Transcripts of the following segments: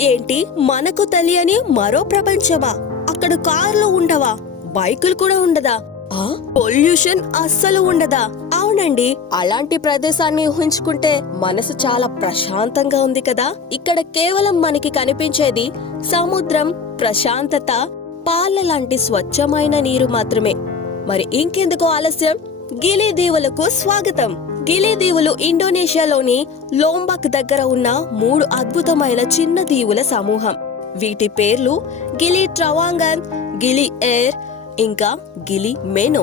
ఏంటి? మనకు తెలియని మరో ప్రపంచమా? అక్కడ కార్లు ఉండవా? బైకులు కూడా ఉండదా? ఆ? పొల్యూషన్ అస్సలు ఉండదా? అవునండి. అలాంటి ప్రదేశాన్ని ఊహించుకుంటే మనసు చాలా ప్రశాంతంగా ఉంది కదా? ఇక్కడ కేవలం మనకి కనిపించేది సముద్రం ప్రశాంతత పాల లాంటి స్వచ్ఛమైన నీరు మాత్రమే. మరి ఇంకెందుకు ఆలస్యం? గిలి దీవులకు స్వాగతం. గిలే దీవులు ఇండోనేషియాలోని లోంబక్ దగ్గర ఉన్న మూడు అద్భుతమైన చిన్న దీవుల సమూహం. వీటి పేర్లు గిలి ట్రవాంగన్ గిలి ఎయిర్ ఇంకా గిలి మెనో.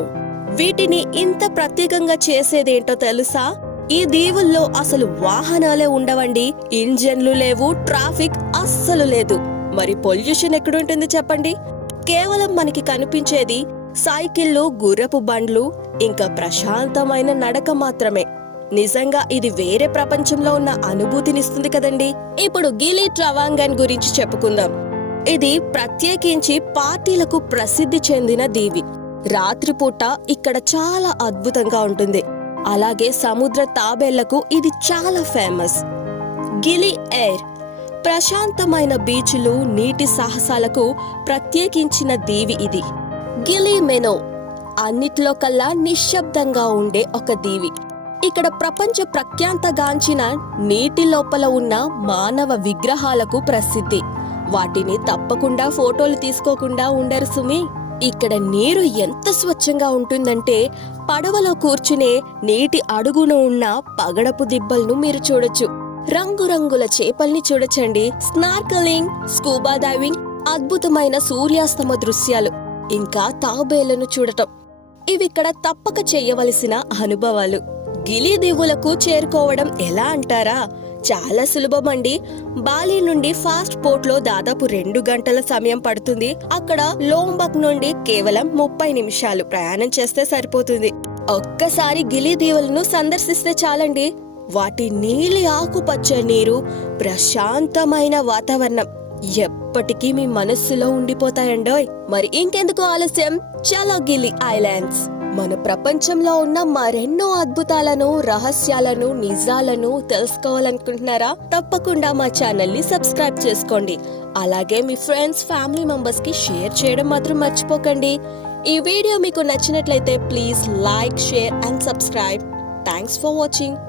వీటిని ఇంత ప్రత్యేకంగా చేసేదేంటో తెలుసా? ఈ దీవుల్లో అసలు వాహనాలే ఉండవండి. ఇంజన్లు లేవు ట్రాఫిక్ అస్సలు లేదు. మరి పొల్యూషన్ ఎక్కడుంటుంది చెప్పండి? కేవలం మనకి కనిపించేది సైకిళ్ళు గుర్రపు బండ్లు ఇంకా ప్రశాంతమైన నడక మాత్రమే. నిజంగా ఇది వేరే ప్రపంచంలో ఉన్న అనుభూతినిస్తుంది కదండి. ఇప్పుడు గిలీ ట్రవాంగన్ గురించి చెప్పుకుందాం. ఇది ప్రత్యేకించి పార్టీలకు ప్రసిద్ధి చెందిన దీవి. రాత్రిపూట ఇక్కడ చాలా అద్భుతంగా ఉంటుంది. అలాగే సముద్ర తాబేళ్ళకు ఇది చాలా ఫేమస్. గిలి ఎయిర్. ప్రశాంతమైన బీచ్లు నీటి సాహసాలకు ప్రత్యేకించిన దీవి ఇది. గిలి మెనో అన్నిట్లో కల్లా నిశ్శబ్దంగా ఉండే ఒక దీవి. ఇక్కడ ప్రపంచ ప్రఖ్యాంతగాంచిన నీటి లోపల ఉన్న మానవ విగ్రహాలకు ప్రసిద్ధి. వాటిని తప్పకుండా ఫోటోలు తీసుకోకుండా ఉండరు సుమి. ఇక్కడ నీరు ఎంత స్వచ్ఛంగా ఉంటుందంటే పడవలో కూర్చునే నీటి అడుగున ఉన్న పగడపు దిబ్బలను మీరు చూడొచ్చు. రంగురంగుల చేపల్ని చూడొచ్చండి. స్నార్కలింగ్ స్కూబా డైవింగ్ అద్భుతమైన సూర్యాస్తమ దృశ్యాలు. ఇంకా తాబేలను చూడటం. ఇవిక్కడ తప్పక చేయవలసిన అనుభవాలు. గిలిదీవులకు చేరుకోవడం ఎలా అంటారా? చాలా సులభమండి. బాలి నుండి ఫాస్ట్ పోర్ట్లో దాదాపు రెండు గంటల సమయం పడుతుంది. అక్కడ లోంబక్ నుండి కేవలం ముప్పై నిమిషాలు ప్రయాణం చేస్తే సరిపోతుంది. ఒక్కసారి గిలిదీవులను సందర్శిస్తే చాలండి. వాటి నీలి ఆకుపచ్చ నీరు ప్రశాంతమైన వాతావరణం. ఎప్పటికీ మీ మనస్సులో ఉండిపోతాయండోయ్. మరి ఇంకెందుకు ఆలస్యం? చాలా గిలి ఐలాండ్స్. మన ప్రపంచంలో ఉన్న మరెన్నో అద్భుతాలను రహస్యాలను నిజాలను తెలుసుకోవాలనుకుంటున్నారా? తప్పకుండా మా ఛానల్ని సబ్స్క్రైబ్ చేసుకోండి. అలాగే మీ ఫ్రెండ్స్ ఫ్యామిలీ మెంబర్స్కి షేర్ చేయడం మాత్రం మర్చిపోకండి. ఈ వీడియో మీకు నచ్చినట్లయితే please like share and subscribe. Thanks for watching.